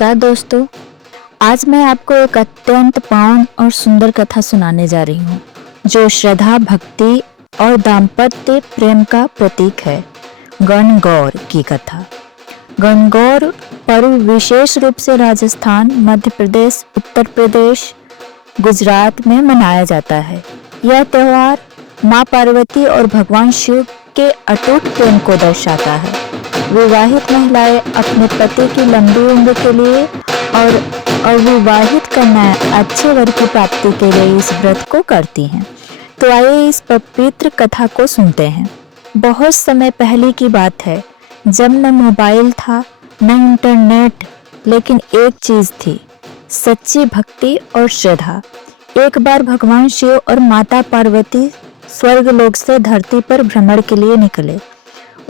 नमस्कार दोस्तों। आज मैं आपको एक अत्यंत पावन और सुंदर कथा सुनाने जा रही हूँ जो श्रद्धा, भक्ति और दाम्पत्य प्रेम का प्रतीक है। गणगौर की कथा। गणगौर पर्व विशेष रूप से राजस्थान, मध्य प्रदेश, उत्तर प्रदेश, गुजरात में मनाया जाता है। यह त्योहार माँ पार्वती और भगवान शिव के अटूट प्रेम को दर्शाता है। विवाहित महिलाएं अपने पति की लंबी उम्र के लिए और अविवाहित कन्याएं अच्छे वर की प्राप्ति के लिए इस व्रत को करती हैं। तो आइए इस पवित्र कथा को सुनते हैं। बहुत समय पहले की बात है, जब न मोबाइल था न इंटरनेट, लेकिन एक चीज थी, सच्ची भक्ति और श्रद्धा। एक बार भगवान शिव और माता पार्वती स्वर्गलोक से धरती पर भ्रमण के लिए निकले।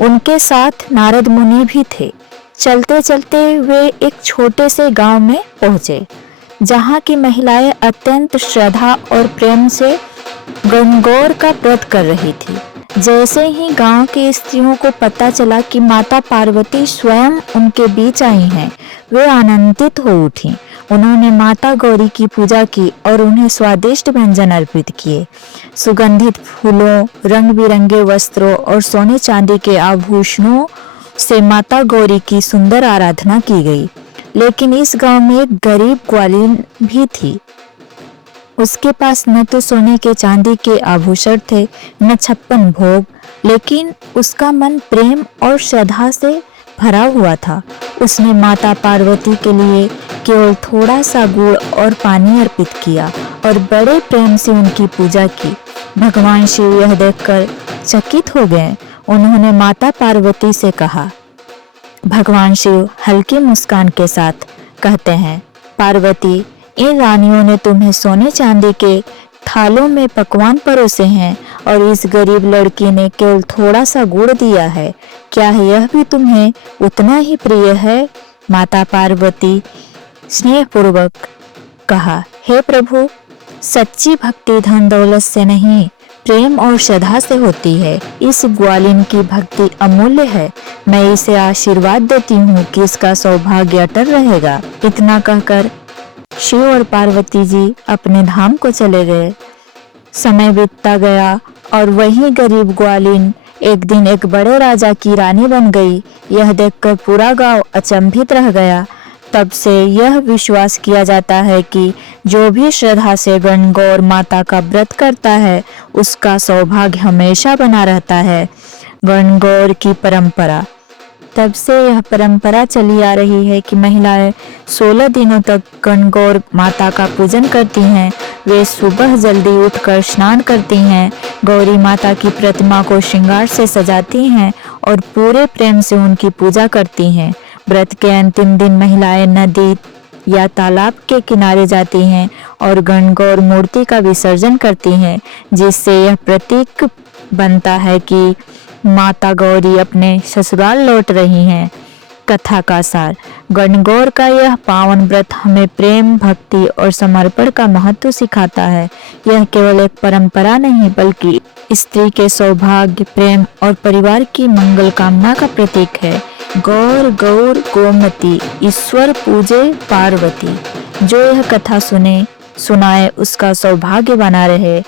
उनके साथ नारद मुनि भी थे। चलते चलते वे एक छोटे से गांव में पहुंचे, जहां की महिलाएं अत्यंत श्रद्धा और प्रेम से गणगौर का व्रत कर रही थी। जैसे ही गांव की स्त्रियों को पता चला कि माता पार्वती स्वयं उनके बीच आई हैं, वे आनंदित हो उठी। उन्होंने माता गौरी की पूजा की और उन्हें स्वादिष्ट व्यंजन अर्पित किए। सुगंधित फूलों, रंग बिरंगे वस्त्रों और सोने चांदी के आभूषणों से माता गौरी की सुंदर आराधना की गई। लेकिन इस गांव में एक गरीब ग्वालिन भी थी। उसके पास न तो सोने के चांदी के आभूषण थे, न 56 भोग, लेकिन उसका मन प्रेम और श्रद्धा से भरा हुआ था। उसने माता पार्वती के लिए केवल थोड़ा सा गुड़ और पानी अर्पित किया और बड़े प्रेम से उनकी पूजा की। भगवान शिव यह देखकर चकित हो गए। उन्होंने माता पार्वती से कहा। भगवान शिव हल्की मुस्कान के साथ कहते हैं, पार्वती, इन रानियों ने तुम्हें सोने चांदी के थालों में पकवान परोसे हैं और इस गरीब लड़की ने केवल थोड़ा सा गुड़ दिया है। क्या यह भी तुम्हें उतना ही प्रिय है? माता पार्वती स्नेहपूर्वक कहा, हे प्रभु, सच्ची भक्ति धन दौलत से नहीं, प्रेम और श्रद्धा से होती है। इस ग्वालिन की भक्ति अमूल्य है। मैं इसे आशीर्वाद देती हूँ कि इसका सौभाग्य अटल रहेगा। इतना कहकर शिव और पार्वती जी अपने धाम को चले गए। समय बीतता गया और वही गरीब ग्वालिन एक दिन एक बड़े राजा की रानी बन गई। यह देखकर पूरा गांव अचंभित रह गया। तब से यह विश्वास किया जाता है कि जो भी श्रद्धा से गणगौर माता का व्रत करता है, उसका सौभाग्य हमेशा बना रहता है। गणगौर की परंपरा। तब से यह परंपरा चली आ रही है कि महिलाएं 16 दिनों तक गणगौर माता का पूजन करती हैं। वे सुबह जल्दी उठकर स्नान करती हैं, गौरी माता की प्रतिमा को श्रृंगार से सजाती हैं और पूरे प्रेम से उनकी पूजा करती हैं। व्रत के अंतिम दिन महिलाएं नदी या तालाब के किनारे जाती हैं और गणगौर मूर्ति का विसर्जन करती हैं, जिससे यह प्रतीक बनता है कि माता गौरी अपने ससुराल लौट रही हैं। कथा का सार। गणगौर का यह पावन व्रत हमें प्रेम, भक्ति और समर्पण का महत्व सिखाता है। यह केवल एक परंपरा नहीं, बल्कि स्त्री के सौभाग्य, प्रेम और परिवार की मंगल कामना का प्रतीक है। गौर गौर गोमती, ईश्वर पूजे पार्वती। जो यह कथा सुनाए उसका सौभाग्य बना रहे।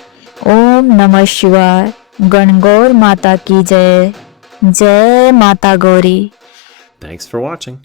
ओम नमः शिवाय। गणगौर माता की जय। जय माता गौरी। Thanks for watching.